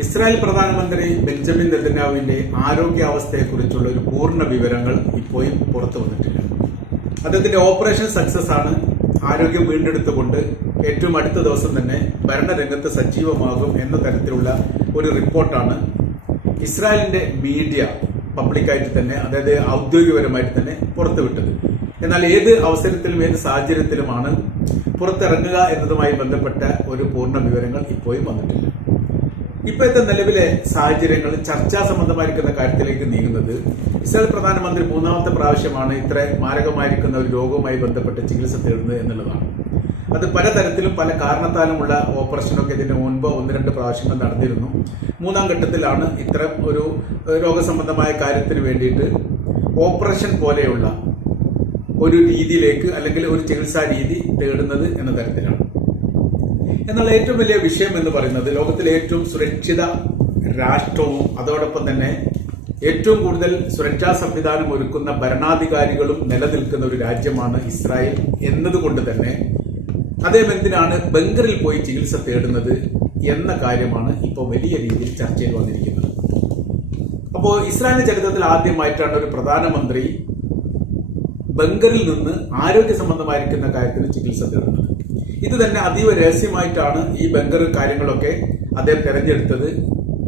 Israel പ്രധാനമന്ത്രി Benjamin നെതന്യാഹുവിന്റെ ആരോഗ്യാവസ്ഥയെക്കുറിച്ചുള്ള ഒരു പൂർണ്ണ വിവരങ്ങൾ ഇപ്പോഴും പുറത്തു വന്നിട്ടില്ല. അദ്ദേഹത്തിന്റെ ഓപ്പറേഷൻ സക്സസ് ആണ്. ആരോഗ്യം വീണ്ടെടുത്തുകൊണ്ട് ഏറ്റവും അടുത്ത ദിവസം തന്നെ ഭരണരംഗത്ത് സജീവമാകും എന്ന തരത്തിലുള്ള ഒരു റിപ്പോർട്ടാണ് ഇസ്രായേലിന്റെ മീഡിയ പബ്ലിക്കായിട്ട് തന്നെ, അതായത് ഔദ്യോഗികപരമായിട്ട് തന്നെ പുറത്തുവിട്ടത്. എന്നാൽ ഏത് അവസരത്തിലും ഏത് സാഹചര്യത്തിലുമാണ് പുറത്തിറങ്ങുക എന്നതുമായി ബന്ധപ്പെട്ട ഒരു പൂർണ്ണ വിവരങ്ങൾ ഇപ്പോഴും വന്നിട്ടില്ല. ഇപ്പോഴത്തെ നിലവിലെ സാഹചര്യങ്ങൾ ചർച്ചാ സംബന്ധമായിരിക്കുന്ന കാര്യത്തിലേക്ക് നീങ്ങുന്നത്, ഇസ്രായേൽ പ്രധാനമന്ത്രി മൂന്നാമത്തെ പ്രാവശ്യമാണ് ഇത്ര മാരകമായിരിക്കുന്ന ഒരു രോഗവുമായി ബന്ധപ്പെട്ട് ചികിത്സ തേടുന്നത് എന്നുള്ളതാണ്. അത് പലതരത്തിലും പല കാരണത്താലുമുള്ള ഓപ്പറേഷനൊക്കെ ഇതിന് മുൻപ് 1-2 പ്രാവശ്യങ്ങൾ നടന്നിരുന്നു. മൂന്നാം ഘട്ടത്തിലാണ് ഇത്തരം ഒരു രോഗസംബന്ധമായ കാര്യത്തിന് വേണ്ടിയിട്ട് ഓപ്പറേഷൻ പോലെയുള്ള ഒരു രീതിയിലേക്ക് അല്ലെങ്കിൽ ഒരു ചികിത്സാ രീതി തേടുന്നത് എന്ന തരത്തിലാണ്. എന്നാൽ ഏറ്റവും വലിയ വിഷയം എന്ന് പറയുന്നത്, ലോകത്തിലെ ഏറ്റവും സുരക്ഷിത രാഷ്ട്രവും അതോടൊപ്പം തന്നെ ഏറ്റവും കൂടുതൽ സുരക്ഷാ സംവിധാനം ഒരുക്കുന്ന ഭരണാധികാരികളും നിലനിൽക്കുന്ന ഒരു രാജ്യമാണ് ഇസ്രായേൽ എന്നതുകൊണ്ട് തന്നെ അദ്ദേഹം എന്തിനാണ് ബങ്കറിൽ പോയി ചികിത്സ തേടുന്നത് എന്ന കാര്യമാണ് ഇപ്പോൾ വലിയ രീതിയിൽ ചർച്ചയിൽ വന്നിരിക്കുന്നത്. അപ്പോൾ ഇസ്രായേലിന്റെ ചരിത്രത്തിൽ ആദ്യമായിട്ടാണ് ഒരു പ്രധാനമന്ത്രി ബങ്കറിൽ നിന്ന് ആരോഗ്യ സംബന്ധമായിരിക്കുന്ന കാര്യത്തിന് ചികിത്സ തേടുന്നത്. ഇത് തന്നെ അതീവ രഹസ്യമായിട്ടാണ് ഈ ബങ്കർ കാര്യങ്ങളൊക്കെ അദ്ദേഹം തെരഞ്ഞെടുത്തത്.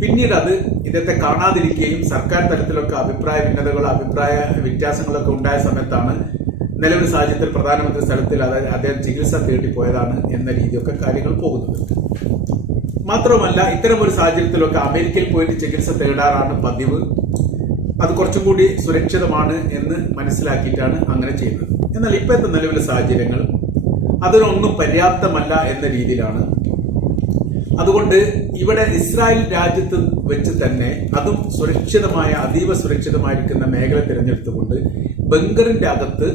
പിന്നീട് അത് ഇദ്ദേഹത്തെ കാണാതിരിക്കുകയും സർക്കാർ തലത്തിലൊക്കെ അഭിപ്രായ ഭിന്നതകളോ അഭിപ്രായ വ്യത്യാസങ്ങളൊക്കെ ഉണ്ടായ സമയത്താണ് നിലവിൽ സാഹചര്യത്തിൽ പ്രധാനമന്ത്രി സ്ഥലത്തിൽ അതായത് അദ്ദേഹം ചികിത്സ തേടിപ്പോയതാണ് എന്ന രീതിയൊക്കെ കാര്യങ്ങൾ പോകുന്നത്. മാത്രമല്ല, ഇത്തരം ഒരു സാഹചര്യത്തിലൊക്കെ അമേരിക്കയിൽ പോയിട്ട് ചികിത്സ തേടാറാണ് പതിവ്. അത് കുറച്ചും കൂടി സുരക്ഷിതമാണ് എന്ന് മനസ്സിലാക്കിയിട്ടാണ് അങ്ങനെ ചെയ്യുന്നത്. എന്നാൽ ഇപ്പോഴത്തെ നിലവിലെ സാഹചര്യങ്ങൾ അതിനൊന്നും പര്യാപ്തമല്ല എന്ന രീതിയിലാണ്. അതുകൊണ്ട് ഇവിടെ ഇസ്രായേൽ രാജ്യത്ത് വെച്ച് തന്നെ അതും സുരക്ഷിതമായ അതീവ സുരക്ഷിതമായിരിക്കുന്ന മേഖല തിരഞ്ഞെടുത്തുകൊണ്ട് ബങ്കറിന്റെ അകത്ത്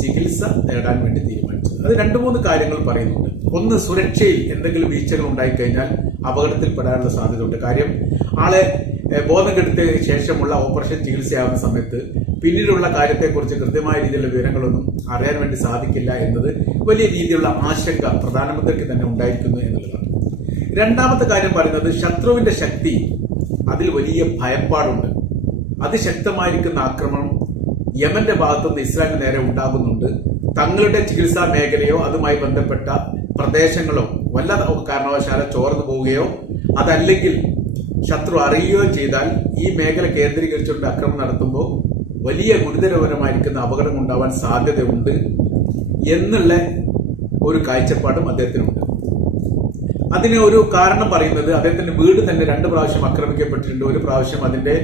ചികിത്സ നേടാൻ വേണ്ടി തീരുമാനിച്ചത്. അത് 2-3 കാര്യങ്ങൾ പറയുന്നുണ്ട്. ഒന്ന്, സുരക്ഷയിൽ എന്തെങ്കിലും വീഴ്ചകൾ ഉണ്ടായിക്കഴിഞ്ഞാൽ അപകടത്തിൽപ്പെടാനുള്ള സാധ്യതയുണ്ട്. കാര്യം ആളെ ബോധം കെടുത്ത ശേഷമുള്ള ഓപ്പറേഷൻ ചികിത്സയാവുന്ന സമയത്ത് പിന്നീടുള്ള കാര്യത്തെക്കുറിച്ച് കൃത്യമായ രീതിയിലുള്ള വിവരങ്ങളൊന്നും അറിയാൻ വേണ്ടി സാധിക്കില്ല എന്നത് വലിയ രീതിയിലുള്ള ആശങ്ക പ്രധാനമന്ത്രിക്ക് തന്നെ ഉണ്ടായിരിക്കുന്നു എന്നുള്ളതാണ്. രണ്ടാമത്തെ കാര്യം പറയുന്നത്, ശത്രുവിന്റെ ശക്തി, അതിൽ വലിയ ഭയപ്പാടുണ്ട്. അതിശക്തമായിരിക്കുന്ന ആക്രമണം യമന്റെ ഭാഗത്തുനിന്ന് ഇസ്രായേലിന് നേരെ ഉണ്ടാകുന്നുണ്ട്. തങ്ങളുടെ ചികിത്സാ മേഖലയോ അതുമായി ബന്ധപ്പെട്ട പ്രദേശങ്ങളോ വല്ല കാരണവശാലും ചോർന്നു പോവുകയോ അതല്ലെങ്കിൽ ശത്രു അറിയുകയോ ചെയ്താൽ ഈ മേഖല കേന്ദ്രീകരിച്ചുകൊണ്ട് ആക്രമണം നടത്തുമ്പോൾ വലിയ ഗുരുതരപരമായിരിക്കുന്ന അപകടം ഉണ്ടാവാൻ സാധ്യതയുണ്ട് എന്നുള്ള ഒരു കാഴ്ചപ്പാടും അദ്ദേഹത്തിനുണ്ട്. അതിന് ഒരു കാരണം പറയുന്നത്, അദ്ദേഹത്തിന്റെ വീട് തന്നെ 2 പ്രാവശ്യം ആക്രമിക്കപ്പെട്ടിട്ടുണ്ട്. ഒരു പ്രാവശ്യം അതിന്റെ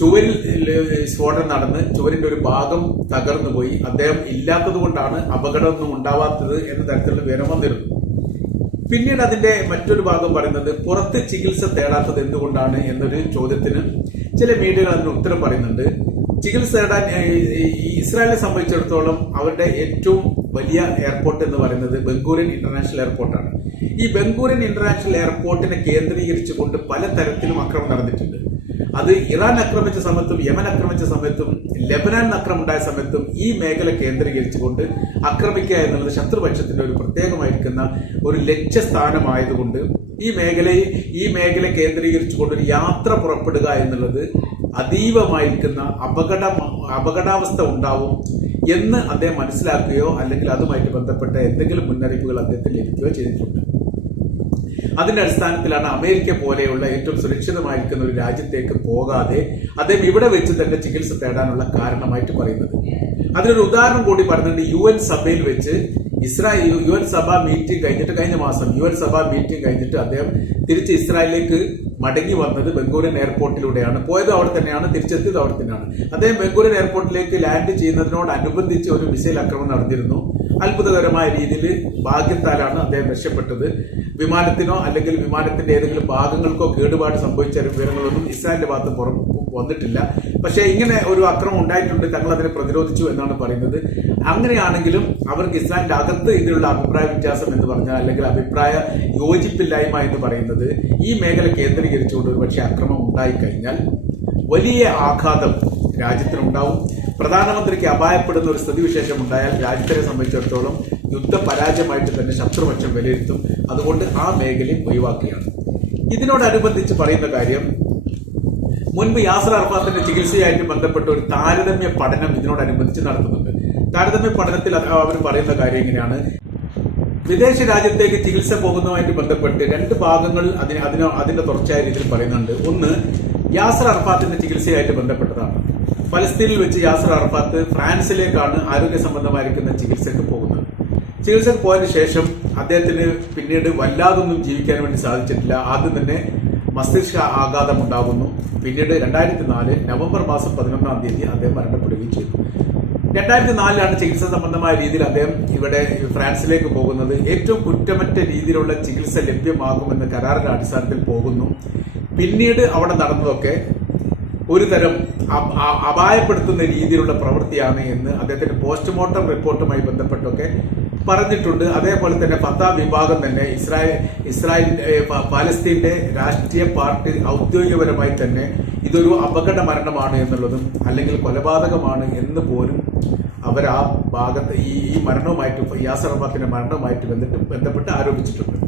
ചുവരിൽ സ്ഫോടനം നടന്ന് ചുവരിന്റെ ഒരു ഭാഗം തകർന്നു പോയി. അദ്ദേഹം ഇല്ലാത്തത് കൊണ്ടാണ് അപകടമൊന്നും ഉണ്ടാവാത്തത് എന്ന തരത്തിലുള്ള വിവരം വന്നിരുന്നു. പിന്നീട് അതിന്റെ മറ്റൊരു ഭാഗം പറയുന്നത്, പുറത്ത് ചികിത്സ തേടാത്തത് എന്തുകൊണ്ടാണ് എന്നൊരു ചോദ്യത്തിന് ചില മീഡിയകൾ അതിന് ഉത്തരം പറയുന്നുണ്ട്. ചികിത്സ തേടാൻ ഇസ്രായേലിനെ സംബന്ധിച്ചിടത്തോളം അവരുടെ ഏറ്റവും വലിയ എയർപോർട്ട് എന്ന് പറയുന്നത് ബെൻഗൂറിയൻ ഇന്റർനാഷണൽ എയർപോർട്ടാണ്. ഈ ബെൻഗൂറിയൻ ഇന്റർനാഷണൽ എയർപോർട്ടിനെ കേന്ദ്രീകരിച്ചുകൊണ്ട് പലതരത്തിലും ആക്രമണം നടന്നിട്ടുണ്ട്. അത് ഇറാൻ ആക്രമിച്ച സമയത്തും യമൻ ആക്രമിച്ച സമയത്തും ലെബനാൻ ആക്രമണം ഉണ്ടായ സമയത്തും ഈ മേഖല കേന്ദ്രീകരിച്ചുകൊണ്ട് ആക്രമിക്കുക എന്നുള്ളത് ശത്രുപക്ഷത്തിന്റെ ഒരു പ്രത്യേകമായിരിക്കുന്ന ഒരു ലക്ഷ്യസ്ഥാനമായതുകൊണ്ട് ഈ മേഖല കേന്ദ്രീകരിച്ചുകൊണ്ട് ഒരു യാത്ര പുറപ്പെടുക എന്നുള്ളത് അതീവമായിരിക്കുന്ന അപകടാവസ്ഥ ഉണ്ടാവും എന്ന് അദ്ദേഹം മനസ്സിലാക്കുകയോ അല്ലെങ്കിൽ അതുമായിട്ട് ബന്ധപ്പെട്ട എന്തെങ്കിലും മുന്നറിയിപ്പുകൾ അദ്ദേഹത്തിന് ലഭിക്കുകയോ ചെയ്തിട്ടുണ്ട്. അതിന്റെ അടിസ്ഥാനത്തിലാണ് അമേരിക്ക പോലെയുള്ള ഏറ്റവും സുരക്ഷിതമായിരിക്കുന്ന ഒരു രാജ്യത്തേക്ക് പോകാതെ അദ്ദേഹം ഇവിടെ വെച്ച് തന്നെ ചികിത്സ തേടാനുള്ള കാരണമായിട്ട് പറയുന്നത്. അതിനൊരു ഉദാഹരണം കൂടി പറയുന്നുണ്ട്. UN സഭയിൽ വെച്ച് UN സഭ മീറ്റിംഗ് കഴിഞ്ഞിട്ട് കഴിഞ്ഞ മാസം UN സഭ മീറ്റിംഗ് കഴിഞ്ഞിട്ട് അദ്ദേഹം തിരിച്ച് ഇസ്രായേലിലേക്ക് മടങ്ങി വന്നത് ബെൻഗൂറിയൻ എയർപോർട്ടിലൂടെയാണ്. പോയത് അവിടെ തന്നെയാണ്, തിരിച്ചെത്തിയത് അവിടെ തന്നെയാണ്. അദ്ദേഹം ബെൻഗൂറിയൻ എയർപോർട്ടിലേക്ക് ലാൻഡ് ചെയ്യുന്നതിനോടനുബന്ധിച്ച് ഒരു മിസൈൽ ആക്രമണം നടന്നിരുന്നു. അത്ഭുതകരമായ രീതിയിൽ ഭാഗ്യത്താലാണ് അദ്ദേഹം രക്ഷപ്പെട്ടത്. വിമാനത്തിനോ അല്ലെങ്കിൽ വിമാനത്തിന്റെ ഏതെങ്കിലും ഭാഗങ്ങൾക്കോ കേടുപാട് സംഭവിച്ച വിവരങ്ങളൊന്നും ഇസ്രായേലിന്റെ ഭാഗത്ത് വന്നിട്ടില്ല. പക്ഷേ ഇങ്ങനെ ഒരു ആക്രമണം ഉണ്ടായിട്ടുണ്ട്, തങ്ങൾ അതിനെ പ്രതിരോധിച്ചു എന്നാണ് പറയുന്നത്. അങ്ങനെയാണെങ്കിലും അവർക്ക് ഇസ്രായേലിന്റെ അകത്ത് ഇതിലുള്ള അഭിപ്രായ വ്യത്യാസം എന്ന് പറഞ്ഞാൽ അല്ലെങ്കിൽ അഭിപ്രായ യോജിപ്പില്ലായ്മ എന്ന് പറയുന്നത് ഈ മേഖല കേന്ദ്രീകരിച്ചുകൊണ്ട് ഒരു പക്ഷേ ആക്രമണം ഉണ്ടായിക്കഴിഞ്ഞാൽ വലിയ ആഘാതം രാജ്യത്തിനുണ്ടാവും. പ്രധാനമന്ത്രിക്ക് അപായപ്പെടുന്ന ഒരു സ്ഥിതിവിശേഷം ഉണ്ടായാൽ രാജ്യത്തെ സംബന്ധിച്ചിടത്തോളം യുദ്ധപരാജയമായിട്ട് തന്നെ ശത്രുപക്ഷം വിലയിരുത്തും. അതുകൊണ്ട് ആ മേഖലയും ഒഴിവാക്കുകയാണ്. ഇതിനോടനുബന്ധിച്ച് പറയുന്ന കാര്യം, മുൻപ് യാസർ അറഫാത്തിന്റെ ചികിത്സയായിട്ട് ബന്ധപ്പെട്ട ഒരു താരതമ്യ പഠനം ഇതിനോടനുബന്ധിച്ച് നടത്തുന്നുണ്ട്. താരതമ്യ പഠനത്തിൽ അവർ പറയുന്ന കാര്യം ഇങ്ങനെയാണ്: വിദേശ രാജ്യത്തേക്ക് ചികിത്സ പോകുന്നതുമായിട്ട് ബന്ധപ്പെട്ട് രണ്ട് ഭാഗങ്ങൾ അതിന്റെ തുടർച്ചയായ രീതിയിൽ പറയുന്നുണ്ട്. ഒന്ന്, യാസർ അറഫാത്തിന്റെ ചികിത്സയായിട്ട് ബന്ധപ്പെട്ടതാണ്. ഫലസ്തീനിൽ വെച്ച് യാസർ അറഫാത്ത് ഫ്രാൻസിലേക്കാണ് ആരോഗ്യ സംബന്ധമായിരിക്കുന്ന ചികിത്സയ്ക്ക് പോകുന്നത്. ചികിത്സക്ക് പോയതിനു ശേഷം അദ്ദേഹത്തിന് പിന്നീട് വല്ലാതൊന്നും ജീവിക്കാൻ വേണ്ടി സാധിച്ചിട്ടില്ല. ആദ്യം തന്നെ മസ്തിഷ്ക ആഘാതം ഉണ്ടാകുന്നു. പിന്നീട് 2004 നവംബർ മാസം 11-ാം തീയതി അദ്ദേഹം മരണപ്പെടുകയും ചെയ്തു. 2004 ചികിത്സ സംബന്ധമായ രീതിയിൽ അദ്ദേഹം ഇവിടെ ഫ്രാൻസിലേക്ക് പോകുന്നത്. ഏറ്റവും കുറ്റമറ്റ രീതിയിലുള്ള ചികിത്സ ലഭ്യമാകുമെന്ന് കരാറിന്റെ അടിസ്ഥാനത്തിൽ പോകുന്നു. പിന്നീട് അവിടെ നടന്നതൊക്കെ ഒരു തരം അപായപ്പെടുത്തുന്ന രീതിയിലുള്ള പ്രവൃത്തിയാണ് എന്ന് അദ്ദേഹത്തിന്റെ പോസ്റ്റ്മോർട്ടം റിപ്പോർട്ടുമായി ബന്ധപ്പെട്ടൊക്കെ പറഞ്ഞിട്ടുണ്ട്. അതേപോലെ തന്നെ ഫത്താ വിഭാഗം തന്നെ പാലസ്തീന്റെ രാഷ്ട്രീയ പാർട്ടി ഔദ്യോഗികപരമായി തന്നെ ഇതൊരു അപകട മരണമാണ് എന്നുള്ളതും അല്ലെങ്കിൽ കൊലപാതകമാണ് എന്ന് പോലും അവർ ആ ഭാഗത്ത് ഈ മരണവുമായിട്ട്, യാസർ അറഫാത്തിന്റെ മരണവുമായിട്ട് ബന്ധപ്പെട്ട് ആരോപിച്ചിട്ടുണ്ട്.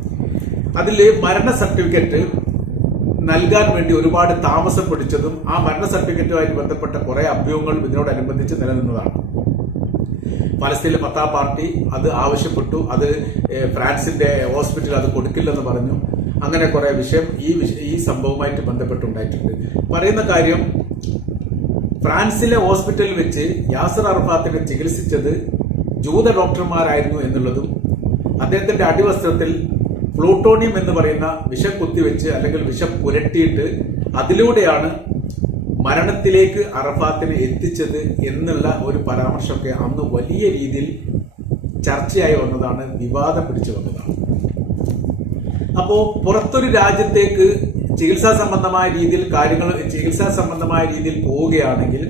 അതിൽ മരണ സർട്ടിഫിക്കറ്റ് നൽകാൻ വേണ്ടി ഒരുപാട് താമസം പിടിച്ചതും ആ മരണ സർട്ടിഫിക്കറ്റുമായിട്ട് ബന്ധപ്പെട്ട കുറെ അഭ്യൂഹങ്ങളും ഇതിനോടനുബന്ധിച്ച് നിലനിന്നതാണ്. ഫലസ്തീനിലെ ഫത്താ പാർട്ടി അത് ആവശ്യപ്പെട്ടു. അത് ഫ്രാൻസിന്റെ ഹോസ്പിറ്റൽ അത് കൊടുക്കില്ലെന്ന് പറഞ്ഞു. അങ്ങനെ കുറെ വിഷയം ഈ സംഭവവുമായിട്ട് ബന്ധപ്പെട്ടുണ്ടായിട്ടുണ്ട്. പറയുന്ന കാര്യം, ഫ്രാൻസിലെ ഹോസ്പിറ്റലിൽ വെച്ച് യാസർ അറഫാത്തിനെ ചികിത്സിച്ചത് ജൂത ഡോക്ടർമാരായിരുന്നു എന്നുള്ളതും അദ്ദേഹത്തിന്റെ അടിവസ്ത്രത്തിൽ പ്ലൂട്ടോണിയം എന്ന് പറയുന്ന വിഷം കുത്തിവെച്ച് അല്ലെങ്കിൽ വിഷം പുരട്ടിയിട്ട് അതിലൂടെയാണ് മരണത്തിലേക്ക് അറഫാത്തിനെ എത്തിച്ചത് എന്നുള്ള ഒരു പരാമർശമൊക്കെ അന്ന് വലിയ രീതിയിൽ ചർച്ചയായി വന്നതാണ്, വിവാദം പിടിച്ചു വന്നതാണ്. അപ്പോ പുറത്തൊരു രാജ്യത്തേക്ക് ചികിത്സാ സംബന്ധമായ രീതിയിൽ പോവുകയാണെങ്കിൽ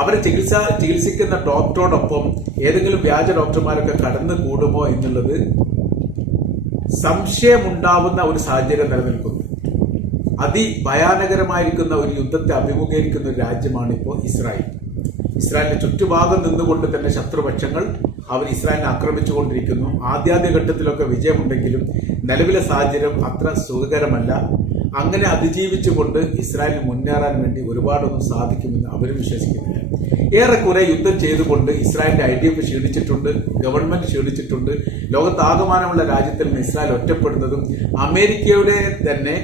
അവരെ ചികിത്സിക്കുന്ന ഡോക്ടറോടൊപ്പം ഏതെങ്കിലും വ്യാജ ഡോക്ടർമാരൊക്കെ കടന്നു കൂടുമോ എന്നുള്ളത് സംശയമുണ്ടാവുന്ന ഒരു സാഹചര്യം നിലനിൽക്കുന്നു. അതിഭയാനകരമായിരിക്കുന്ന ഒരു യുദ്ധത്തെ അഭിമുഖീകരിക്കുന്ന ഒരു രാജ്യമാണ് ഇപ്പോൾ ഇസ്രായേൽ. ഇസ്രായേലിന്റെ ചുറ്റുഭാഗം നിന്നുകൊണ്ട് തന്നെ ശത്രുപക്ഷങ്ങൾ അവർ ഇസ്രായേലിനെ ആക്രമിച്ചുകൊണ്ടിരിക്കുന്നു. ആദ്യാദ്യ ഘട്ടത്തിലൊക്കെ വിജയമുണ്ടെങ്കിലും നിലവിലെ സാഹചര്യം അത്ര സുഖകരമല്ല. അങ്ങനെ അതിജീവിച്ചുകൊണ്ട് ഇസ്രായേലിന് മുന്നേറാൻ വേണ്ടി ഒരുപാടൊന്നും സാധിക്കുമെന്ന് അവരും വിശ്വസിക്കുന്നില്ല. ഏറെക്കുറെ യുദ്ധം ചെയ്തുകൊണ്ട് ഇസ്രായേലിന്റെ IDF ക്ഷീണിച്ചിട്ടുണ്ട്, ഗവൺമെന്റ് ക്ഷീണിച്ചിട്ടുണ്ട്. ലോകത്താകമാനമുള്ള രാജ്യത്തിൽ നിന്ന് ഇസ്രായേൽ ഒറ്റപ്പെടുന്നതും അമേരിക്കയുടെ തന്നെ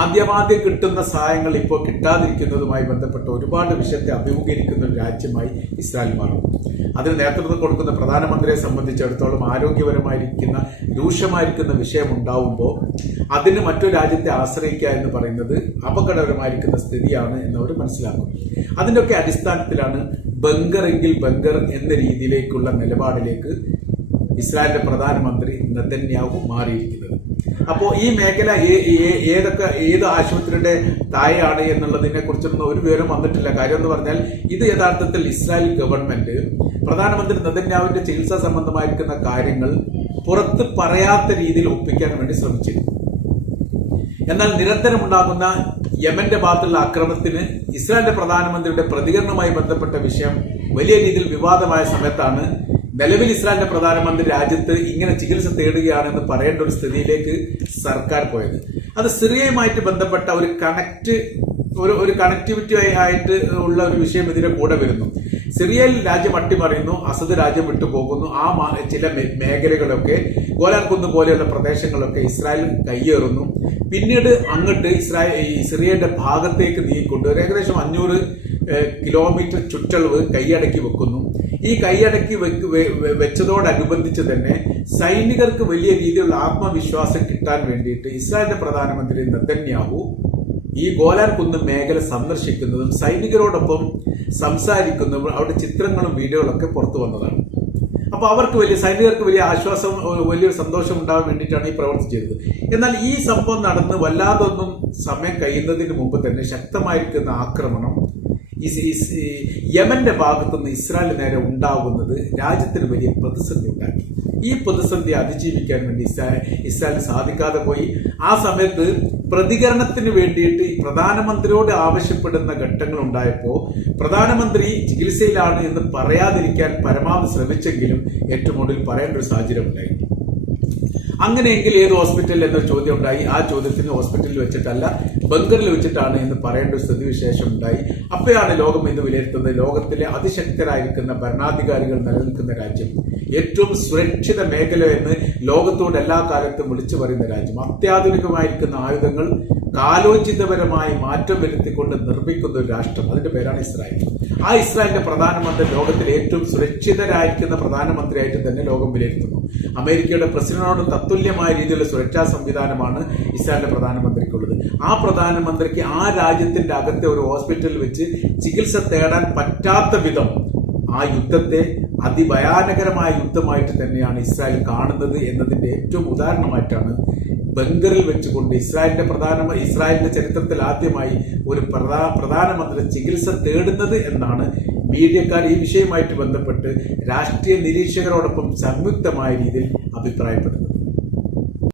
ആദ്യമാദ്യം കിട്ടുന്ന സഹായങ്ങൾ ഇപ്പോൾ കിട്ടാതിരിക്കുന്നതുമായി ബന്ധപ്പെട്ട ഒരുപാട് വിഷയത്തെ അഭിമുഖീകരിക്കുന്ന ഒരു രാജ്യമായി ഇസ്രായേൽ മാറും. അതിന് നേതൃത്വം കൊടുക്കുന്ന പ്രധാനമന്ത്രിയെ സംബന്ധിച്ചിടത്തോളം ആരോഗ്യപരമായിരിക്കുന്ന രൂക്ഷമായിരിക്കുന്ന വിഷയം ഉണ്ടാവുമ്പോൾ അതിന് മറ്റൊരു രാജ്യത്തെ ആശ്രയിക്കുക എന്ന് പറയുന്നത് അപകടകരമായിരിക്കുന്ന സ്ഥിതിയാണ് എന്നവർ മനസ്സിലാക്കും. അതിൻ്റെയൊക്കെ അടിസ്ഥാനത്തിലാണ് ബങ്കറെങ്കിൽ ബങ്കർ എന്ന രീതിയിലേക്കുള്ള നിലപാടിലേക്ക് ഇസ്രായേലിന്റെ പ്രധാനമന്ത്രി നെതന്യാഹു മാറിയിരിക്കുന്നത്. അപ്പോൾ ഈ മേഖല ഏത് ആശുപത്രിയുടെ താഴെയാണ് എന്നുള്ളതിനെ കുറിച്ചൊന്നും ഒരു വിവരം വന്നിട്ടില്ല. കാര്യം എന്ന് പറഞ്ഞാൽ ഇത് യഥാർത്ഥത്തിൽ ഇസ്രായേൽ ഗവൺമെന്റ് പ്രധാനമന്ത്രി നെതന്യാഹുവിന്റെ ചികിത്സാ സംബന്ധമായിരിക്കുന്ന കാര്യങ്ങൾ പുറത്ത് പറയാത്ത രീതിയിൽ ഒപ്പിക്കാൻ വേണ്ടി ശ്രമിച്ചിരുന്നു. എന്നാൽ നിരന്തരമുണ്ടാകുന്ന യമന്റെ ഭാഗത്തുള്ള ആക്രമണത്തിന് ഇസ്രായേലിന്റെ പ്രധാനമന്ത്രിയുടെ പ്രതികരണവുമായി ബന്ധപ്പെട്ട വിഷയം വലിയ രീതിയിൽ വിവാദമായ സമയത്താണ് നിലവിൽ ഇസ്രായേലിന്റെ പ്രധാനമന്ത്രി രാജ്യത്ത് ഇങ്ങനെ ചികിത്സ തേടുകയാണെന്ന് പറയേണ്ട ഒരു സ്ഥിതിയിലേക്ക് സർക്കാർ പോയത്. അത് സിറിയയുമായിട്ട് ബന്ധപ്പെട്ട ഒരു കണക്ടിവിറ്റി ആയിട്ട് ഉള്ള ഒരു വിഷയം ഇതിന്റെ കൂടെ വരുന്നു. സിറിയയിൽ രാജ്യം അട്ടിമറിയുന്നു, അസദ് രാജ്യം വിട്ടുപോകുന്നു. ആ ചില മേഖലകളൊക്കെ ഗോലാൻ കുന്ന് പോലെയുള്ള പ്രദേശങ്ങളൊക്കെ ഇസ്രായേൽ കയ്യേറുന്നു. പിന്നീട് അങ്ങോട്ട് സിറിയയുടെ ഭാഗത്തേക്ക് നീങ്ങിക്കൊണ്ട് ഏകദേശം 500 കിലോമീറ്റർ ചുറ്റളവ് കൈയടക്കി വെക്കുന്നു. ഈ കൈയടക്കി വെച്ചതോടനുബന്ധിച്ച് തന്നെ സൈനികർക്ക് വലിയ രീതിയിലുള്ള ആത്മവിശ്വാസം കിട്ടാൻ വേണ്ടിയിട്ട് ഇസ്രായേലിന്റെ പ്രധാനമന്ത്രി നെതന്യാഹു ഈ ഗോലാൻ കുന്ന് മേഖല സന്ദർശിക്കുന്നതും സൈനികരോടൊപ്പം സംസാരിക്കുന്നതും അവിടെ ചിത്രങ്ങളും വീഡിയോകളൊക്കെ പുറത്തു വന്നതാണ്. അപ്പൊ സൈനികർക്ക് വലിയ ആശ്വാസം, വലിയൊരു സന്തോഷം ഉണ്ടാകാൻ വേണ്ടിയിട്ടാണ് ഈ പ്രവൃത്തി ചെയ്തത്. എന്നാൽ ഈ സംഭവം നടന്ന് വല്ലാതൊന്നും സമയം കഴിയുന്നതിന് മുമ്പ് തന്നെ ശക്തമായിരിക്കുന്ന ആക്രമണം യമന്റെ ഭാഗത്തുനിന്ന് ഇസ്രായേലിന് നേരെ ഉണ്ടാകുന്നത് രാജ്യത്തിന് വലിയ പ്രതിസന്ധി ഉണ്ടാക്കി. ഈ പ്രതിസന്ധി അതിജീവിക്കാൻ വേണ്ടി ഇസ്രായേലിന് സാധിക്കാതെ പോയി. ആ സമയത്ത് പ്രതികരണത്തിന് വേണ്ടിയിട്ട് പ്രധാനമന്ത്രിയോട് ആവശ്യപ്പെടുന്ന ഘട്ടങ്ങൾ ഉണ്ടായപ്പോൾ പ്രധാനമന്ത്രി ചികിത്സയിലാണ് എന്ന് പറയാതിരിക്കാൻ പരമാവധി ശ്രമിച്ചെങ്കിലും ഏറ്റവും ഒടുവിൽ പറയേണ്ട ഒരു സാഹചര്യം ഉണ്ടായി. അങ്ങനെയെങ്കിൽ ഏത് ഹോസ്പിറ്റൽ എന്നൊരു ചോദ്യം ഉണ്ടായി. ആ ചോദ്യത്തിന് ഹോസ്പിറ്റലിൽ വെച്ചിട്ടല്ല, ബങ്കറിൽ വെച്ചിട്ടാണ് എന്ന് പറയേണ്ട ഒരു സ്ഥിതിവിശേഷം ഉണ്ടായി. അപ്പോഴാണ് ലോകം ഇന്ന് വിലയിരുത്തുന്നത് ലോകത്തിലെ അതിശക്തരായിരിക്കുന്ന ഭരണാധികാരികൾ നിലനിൽക്കുന്ന രാജ്യം, ഏറ്റവും സുരക്ഷിത മേഖല എന്ന് ലോകത്തോട് എല്ലാ കാലത്തും വിളിച്ചു പറയുന്ന രാജ്യം, അത്യാധുനികമായിരിക്കുന്ന ആയുധങ്ങൾ കാലോചിതപരമായി മാറ്റം വരുത്തിക്കൊണ്ട് നിർമ്മിക്കുന്ന ഒരു രാഷ്ട്രം, അതിന്റെ പേരാണ് ഇസ്രായേൽ. ആ ഇസ്രായേലിന്റെ പ്രധാനമന്ത്രി ലോകത്തിലെ ഏറ്റവും സുരക്ഷിതരായിരിക്കുന്ന പ്രധാനമന്ത്രിയായിട്ട് തന്നെ ലോകം വിലയിരുത്തുന്നു. അമേരിക്കയുടെ പ്രസിഡന്റിനോട് തത്തുല്യമായ രീതിയിലുള്ള സുരക്ഷാ സംവിധാനമാണ് ഇസ്രായേലിന്റെ പ്രധാനമന്ത്രിക്കുള്ളത്. ആ പ്രധാനമന്ത്രിക്ക് ആ രാജ്യത്തിന്റെ അകത്തെ ഒരു ഹോസ്പിറ്റലിൽ വെച്ച് ചികിത്സ തേടാൻ പറ്റാത്ത വിധം ആ യുദ്ധത്തെ അതിഭയാനകരമായ യുദ്ധമായിട്ട് തന്നെയാണ് ഇസ്രായേൽ കാണുന്നത് എന്നതിന്റെ ഏറ്റവും ഉദാഹരണമായിട്ടാണ് ബങ്കറിൽ വെച്ചുകൊണ്ട് ഇസ്രായേലിന്റെ ചരിത്രത്തിൽ ആദ്യമായി ഒരു പ്രധാനമന്ത്രി ചികിത്സ തേടുന്നത് എന്നാണ് മീഡിയക്കാർ ഈ വിഷയവുമായിട്ട് ബന്ധപ്പെട്ട് രാഷ്ട്രീയ നിരീക്ഷകരോടൊപ്പം സംയുക്തമായ രീതിയിൽ അഭിപ്രായപ്പെടുന്നത്.